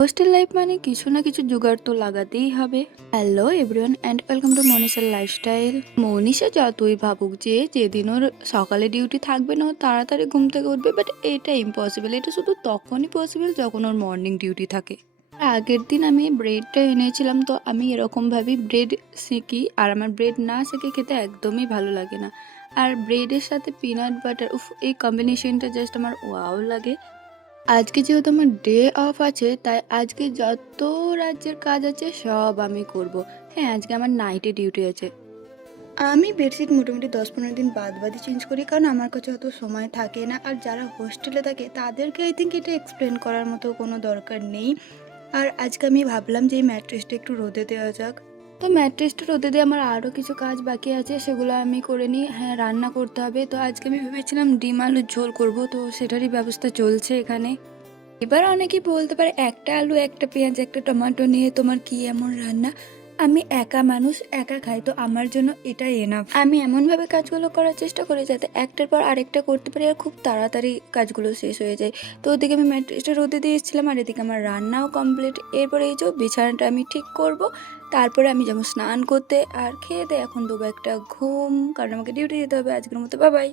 Hostel life মানে কিছু না কিছু জোগাড় তো লাগাতেই হবে। Hello everyone and welcome to মনীষার লাইফস্টাইল। মনীষা যতই ভাবুক যে যেদিন ওর সকালে ডিউটি থাকবে না ও তাড়াতাড়ি ঘুম থেকে উঠবে, বাট এটা ইম্পসিবল। এটা শুধু তখনই পসিবল যখন ওর মর্নিং ডিউটি থাকে। আর আগের দিন আমি ব্রেডটা এনেছিলাম, তো আমি এরকম ভাবি ব্রেড সেঁকি, আর আমার ব্রেড না সেঁকে খেতে একদমই ভালো লাগে না। আর ব্রেডের সাথে পিনাট বাটার, উফ, এই কম্বিনেশনটা জাস্ট আমার ওয়াও লাগে। আজকে যেহেতু আমার ডে অফ আছে, তাই আজকে যত রাজ্যের কাজ আছে সব আমি করব। হ্যাঁ, আজকে আমার নাইটে ডিউটি আছে। আমি বেডশিট মোটামুটি 10-15 দিন বাদ বাদই চেঞ্জ করি, কারণ আমার কাছে অত সময় থাকে না। আর যারা হোস্টেলে থাকে তাদেরকে আই থিঙ্ক এটা এক্সপ্লেন করার মতো কোনো দরকার নেই। আর আজকে আমি ভাবলাম যে এই ম্যাট্রেসটা একটু রোদে দেওয়া যাক। তো ম্যাট্রেসটা রোদে দিয়ে আমার আরও কিছু কাজ বাকি আছে, সেগুলো আমি করে নিই। হ্যাঁ, রান্না করতে হবে। তো আজকে আমি ভেবেছিলাম ডিম আলুর ঝোল করব, তো সেটারই ব্যবস্থা চলছে এখানে। এবার অনেকেই বলতে পারে, একটা আলু, একটা পেঁয়াজ, একটা টমেটো নিয়ে তোমার কি এমন রান্না? আমি একা মানুষ, একা খাই, তো আমার জন্য এটাই এনাফ। আমি এমনভাবে কাজগুলো করার চেষ্টা করি যাতে একটার পর আরেকটা করতে পারি আর খুব তাড়াতাড়ি কাজগুলো শেষ হয়ে যায়। তো ওদিকে আমি ম্যাট্রেসটা রোদে দিয়ে এসেছিলাম, আর এদিকে আমার রান্নাও কমপ্লিট। এরপরে এই যে বিছানাটা আমি ঠিক করব, তারপরে আমি যাবো স্নান করতে, আর খেয়ে দিয়ে এখন দেবো একটা ঘুম, কারণ আমাকে ডিউটি যেতে হবে। আজকের মতো বাবাই।